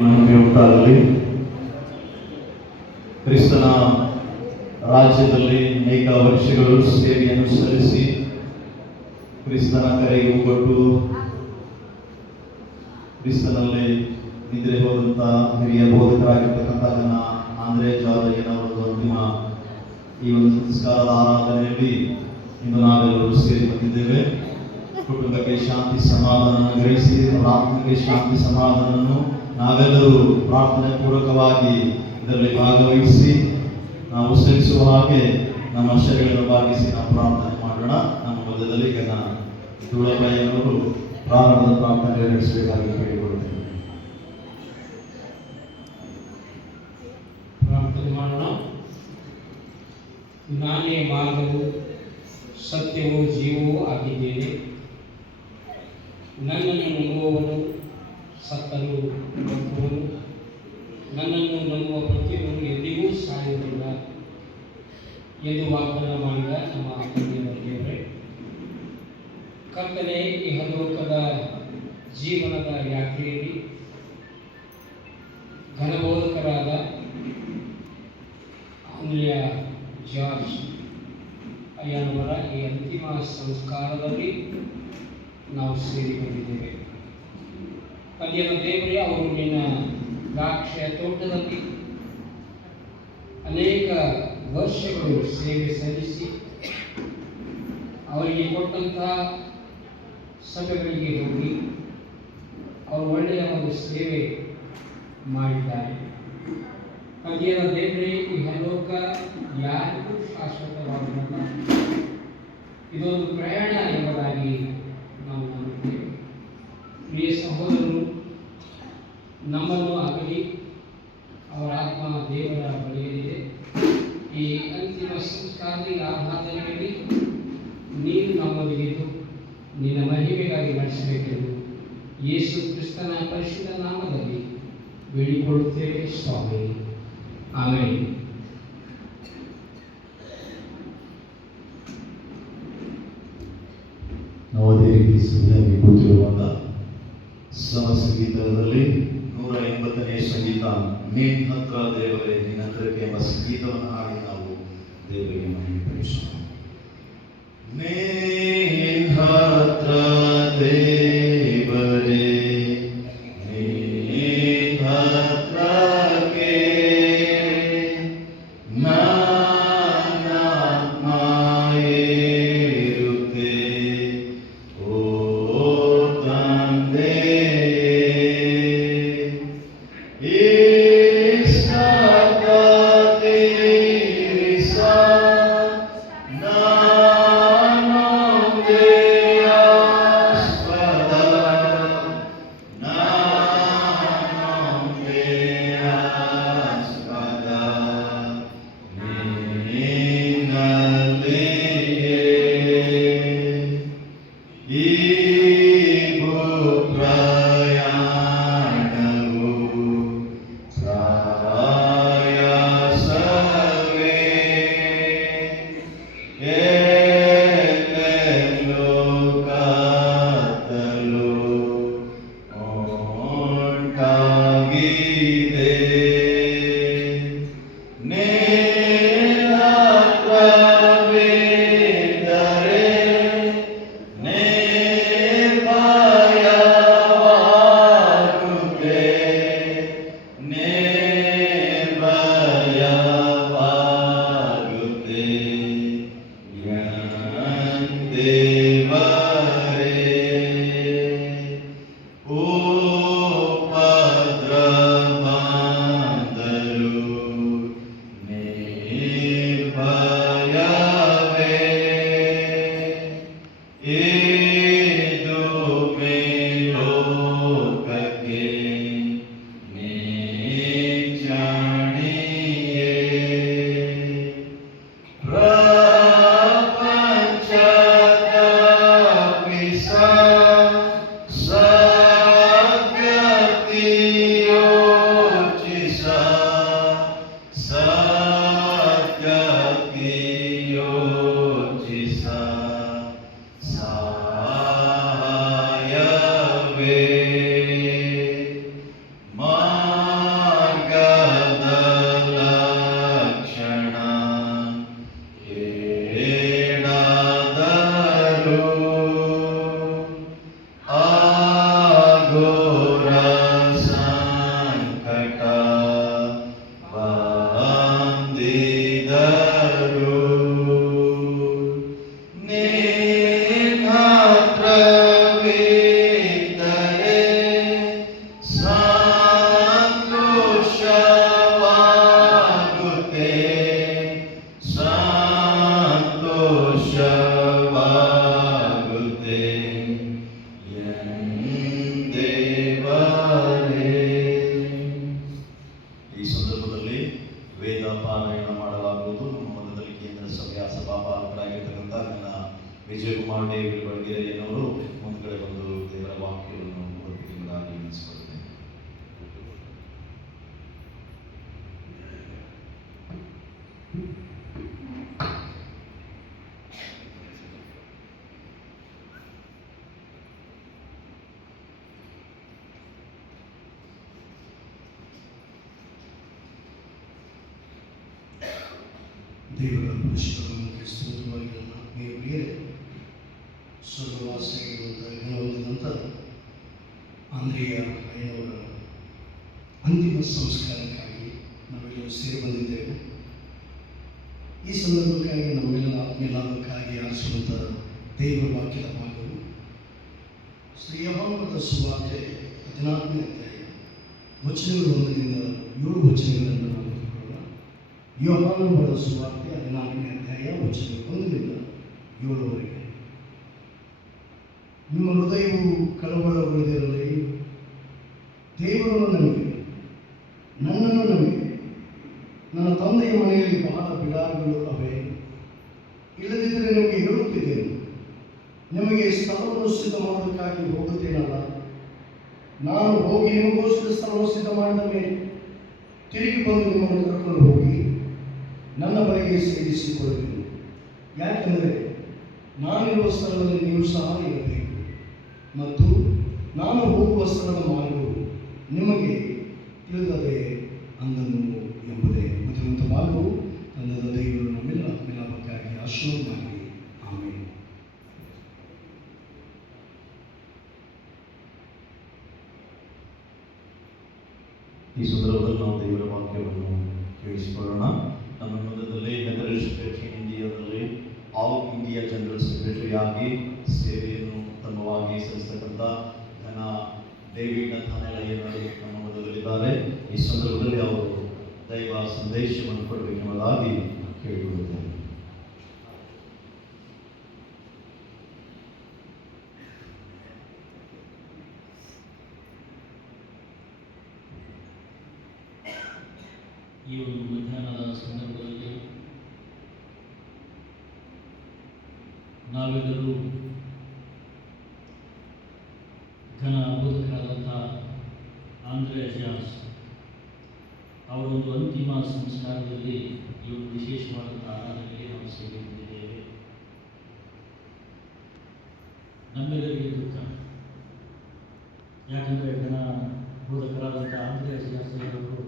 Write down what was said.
ಉಂಟಾಗಲಿ. ಕ್ರಿಸ್ತನ ರಾಜ್ಯದಲ್ಲಿ ಅನೇಕ ವರ್ಷಗಳು ಸೇವೆಯನ್ನು ಸಲ್ಲಿಸಿ ಕ್ರಿಸ್ತನ ಕರೆಗೆ ಕೊಟ್ಟು ಕ್ರಿಸ್ತನಲ್ಲಿ ನಿದ್ರೆ ಹೋದಂಥ ಹಿರಿಯ ಬೋಧಕರಾಗಿರ್ತಕ್ಕಂಥ ನನ್ನ ಆಂಧ್ರೇ ಜಾರ್ಜಯ್ಯನವರದ್ದು ಅಂತಿಮ ಈ ಒಂದು ಸಂಸ್ಕಾರದ ಆರಾಧನೆಯಲ್ಲಿ ಇಂದು ನಾವೆಲ್ಲರೂ ಸೇರಿ ಬಂದಿದ್ದೇವೆ. ಕುಟುಂಬಕ್ಕೆ ಶಾಂತಿ ಸಮಾಧಾನ ಗ್ರಹಿಸಿ ಅವರ ಆತ್ಮಕ್ಕೆ ಶಾಂತಿ ಸಮಾಧಾನವನ್ನು ನಾವೆಲ್ಲರೂ ಪ್ರಾರ್ಥನೆ ಪೂರ್ವಕವಾಗಿ ಇದರಲ್ಲಿ ಭಾಗವಹಿಸಿ ನಾವು ಸಲ್ಲಿಸುವ ಹಾಗೆ ನಮ್ಮ ಶರೀರವನ್ನು ಭಾಗಿಸಿ ನಾವು ಪ್ರಾರ್ಥನೆ ಮಾಡೋಣ. ನಮ್ಮ ಮಧ್ಯದಲ್ಲಿ ಗಣ ಧೂಳಬಯ್ಯನವರು ಪ್ರಾರಂಭದ ಪ್ರಾರ್ಥನೆ ನಡೆಸಬೇಕಾಗಿ ಕೇಳಿಕೊಳ್ಳುತ್ತೇವೆ. ಪ್ರಾರ್ಥನೆ ಮಾಡೋಣ. ನಾನೇ ಮಾರ್ಗವು ಸತ್ಯವೂ ಜೀವವೂ ಆಗಿದ್ದೇನೆ. ನನ್ನನ್ನು ನಂಬುವವನು ಸತ್ತರೂ ಬದುಕುವನು. ನನ್ನನ್ನು ನಂಬುವ ಪ್ರತಿಯೊಬ್ಬನು ಎಂದಿಗೂ ಸಾಯುವುದಿಲ್ಲ ಎಂದು ವಾಗ್ದಾನ ಮಾಡಿದ ನಮ್ಮ ತಂದೆಯ ದೇವರೇ, ಕರ್ತನೆ, ಇಹಲೋಕದ ಜೀವನದ ಯಾತ್ರೆಯಲ್ಲಿ ಘನಬೋಧಕರಾದ ಆಂಧ್ರೇ ಜಾರ್ಜ್ ಅಯ್ಯನವರ ಈ ಅಂತಿಮ ಸಂಸ್ಕಾರದಲ್ಲಿ ನಾವು ಸೇರಿಕೊಂಡಿದ್ದೇವೆ. ತಂದೆಯ ದೇವರೇ, ಅವರು ನಿನ್ನ ದ್ರಾಕ್ಷಿಯ ತೋಟದಲ್ಲಿ ಅನೇಕ ವರ್ಷಗಳು ಸೇವೆ ಸಲ್ಲಿಸಿ ಅವರಿಗೆ ಕೊಟ್ಟಂತಹ ಸಭೆಗಳಿಗೆ ಹೋಗಿ ಅವರು ಒಳ್ಳೆಯ ಒಂದು ಸೇವೆ ಮಾಡಿದ್ದಾರೆ. ತಂದೆಯ ದೇವರೇ, ಇಹಲೋಕ ಯಾರಿಗೂ ಶಾಶ್ವತವಾಗುವುದಿಲ್ಲ, ಇದೊಂದು ಪ್ರಯಾಣ ಎಂಬುದಾಗಿ ನಾವು ನಂಬುತ್ತೇವೆ. ಪ್ರಿಯ ಸಹೋದರರು ನಮ್ಮನ್ನು ಆಗಲಿ ಅವರ ಆತ್ಮ ದೇವರ ಬಳಿಯಲ್ಲಿದೆ. ಈ ಅಂತಿಮ ಸಂಸ್ಕಾರದ ಆರಾಧನೆಯಲ್ಲಿ ನೀನು ನಮ್ಮೊಂದಿಗಿದ್ದು ನಿನ್ನ ಮಹಿಮೆಗಾಗಿ ನಡೆಸಬೇಕೆಂದು ಯೇಸು ಕ್ರಿಸ್ತನ ಪರಿಶುದ್ಧ ನಾಮದಲ್ಲಿ ಬೇಡಿಕೊಳ್ಳುತ್ತೇವೆ ಸ್ವಾಮಿ. ಆಮೆನ್. ನಾವು ಅದೇ ರೀತಿ ಸುಮ್ಮನೆ ಕೂತಿರುವಾಗ ಸಂಗೀತದಲ್ಲಿ 180ನೇ ಸಂಗೀತ, ನಿನ್ನ ಹತ್ರ ದೇವರೇ ನಿನ್ನ ಹತ್ರಕ್ಕೆ ಎಂಬ ಸಂಗೀತವನ್ನು ಹಾಡಿ ನಾವು ದೇವರಿಗೆ ಮಹಿಮೆ ಪಡಿಸೋಣ. ನಿನ್ನ ಹತ್ರ ದೇವರೇ ನಿನ್ನ ಹತ್ರಕ್ಕೆ ನನ್ನ ಆತ್ಮ ಏರುತ್ತೆ. ಓ ತಂದೆ, ದೇವರ ಪರಿಶುದ್ಧನಾಮಕ್ಕೆ ಸ್ತೋತ್ರವಾಗಿ ನನ್ನ ಆತ್ಮೀಯ ಪ್ರಿಯರೇ, ಸ್ವರ್ಗವಾಸಿಯಾಗಿರುವಂಥ ಹೊಂದಿದಂಥ ಆಂದ್ರೆಯ ಅಯ್ಯನವರ ಅಂತಿಮ ಸಂಸ್ಕಾರಕ್ಕಾಗಿ ನಾವೆಲ್ಲರೂ ಸೇರಿ ಬಂದಿದ್ದೇವೆ. ಈ ಸಂದರ್ಭಕ್ಕಾಗಿ ನಮ್ಮೆಲ್ಲ ಆತ್ಮೀಯಲಾಭಕ್ಕಾಗಿ ಆರಿಸುವಂಥ ದೇವರ ವಾಕ್ಯದ ಭಾಗವು ಶ್ರೀ ಯೋಹಾನನ ಸುವಾರ್ತೆ 14ನೇ ಅಧ್ಯಾಯ ವಚನಗಳು 1ರಿಂದ 7 ವಚನಗಳನ್ನು ನಾವು ತೆಗೆದುಕೊಳ್ಳೋಣ. ಯೋಹಾನನ ಸುವಾರ್ತೆ 14ನೇ ಅಧ್ಯಾಯ ವಚನಗಳು 1ರಿಂದ 7ರವರೆಗೆ. ನಿಮ್ಮ ಹೃದಯವು ಕಳವಳಗೊಳ್ಳದಿರಲಿ, ದೇವರನ್ನು ನಂಬಿ ನನ್ನನ್ನು ನಂಬಿ. ನನ್ನ ತಂದೆಯ ಮನೆಯಲ್ಲಿ ಬಹಳ ಬಿಡಾರಗಳು ಅವೆ. ಇಲ್ಲದಿದ್ದರೆ ನಿಮಗೆ ಹೇಳುತ್ತಿದ್ದೇನೆ, ನಿಮಗೆ ಸ್ಥಳವನ್ನು ಸಿದ್ಧ ಮಾಡೋದಕ್ಕಾಗಿ ಹೋಗುತ್ತೇನಲ್ಲ. ನಾನು ಹೋಗಿ ನಿಮಗೋಸ್ಕರ ಸ್ಥಳವನ್ನು ಸಿದ್ಧ ಮಾಡಿದ ಮೇಲೆ ತಿರುಗಿ ಬಂದು ನಿಮ್ಮನ್ನು ಕರ್ಕೊಂಡು ಹೋಗಿ ನನ್ನ ಬಳಿಗೆ ಸೇರಿಸಿಕೊಳ್ಳಬೇಕು. ಯಾಕೆಂದರೆ ನಾನಿರುವ ಸ್ಥಳದಲ್ಲಿ ನೀವು ಸಹ ಇರಬೇಕು, ಮತ್ತು ನಾನು ಹೋಗುವ ಸ್ಥಳದ ಮಾರ್ಗವು ನಿಮಗೆ ತಿಳಿದದೆ ಅಂದನು ಎಂಬುದೇ. ಮತ್ತೊಂದು ಭಾಗವು ತಂದದ ದೇವರು ನಮ್ಮೆಲ್ಲ ಆತ್ಮಲಾಭಕ್ಕಾಗಿ ಆಶೀರ್ವಾದ ಮಾಡಲಿ. ಆಮೇಲೆ ಈ ಸಂದರ್ಭದಲ್ಲಿ ನಾವು ದೇವರ ವಾಕ್ಯವನ್ನು ಕೇಳಿಸಿಕೊಳ್ಳೋಣ. ನಮ್ಮ ಮಧ್ಯದಲ್ಲಿ ಮೆಥಡಿಸ್ಟ್ ಚರ್ಚ್ ಇನ್ ಇಂಡಿಯಾದಲ್ಲಿ ಆಲ್ ಇಂಡಿಯಾ ಜನರಲ್ ಸೆಕ್ರೆಟರಿ ಆಗಿ ಸೇವೆಯನ್ನು ಉತ್ತಮವಾಗಿ ಸಲ್ಲಿಸತಕ್ಕಂಥ ಘನ ಡೇವಿಡ್ ನಥಾನೆಲ್ ಅಯ್ಯನವರು ನಮ್ಮ ಮಧ್ಯದಲ್ಲಿದ್ದಾರೆ. ಈ ಸಂದರ್ಭದಲ್ಲಿ ಅವರು ದೈವ ಸಂದೇಶವನ್ನು ಕೊಡಬೇಕೆಂಬುದಾಗಿ ಕೇಳಿಕೊಳ್ಳುತ್ತೇನೆ. ಈ ಒಂದು ಮಧ್ಯಾಹ್ನದ ಸಂದರ್ಭದಲ್ಲಿ ನಾವೆಲ್ಲರೂ ಘನ ಬೋಧಕರಾದಂಥ ಆಂದ್ರೆ ಜಾರ್ಜ್ ಅವರ ಒಂದು ಅಂತಿಮ ಸಂಸ್ಕಾರದಲ್ಲಿ ಈ ಒಂದು ವಿಶೇಷವಾದಂಥ ಆರಾಧನೆಗೆ ನಾವು ಸೇರಿ ಬಂದಿದ್ದೇವೆ. ನಮ್ಮೆಲ್ಲರಿಗೆ ದುಃಖ, ಯಾಕಂದರೆ ಘನ ಬೋಧಕರಾದಂಥ ಆಂದ್ರೆ ಜಾರ್ಜ್ ಅವರು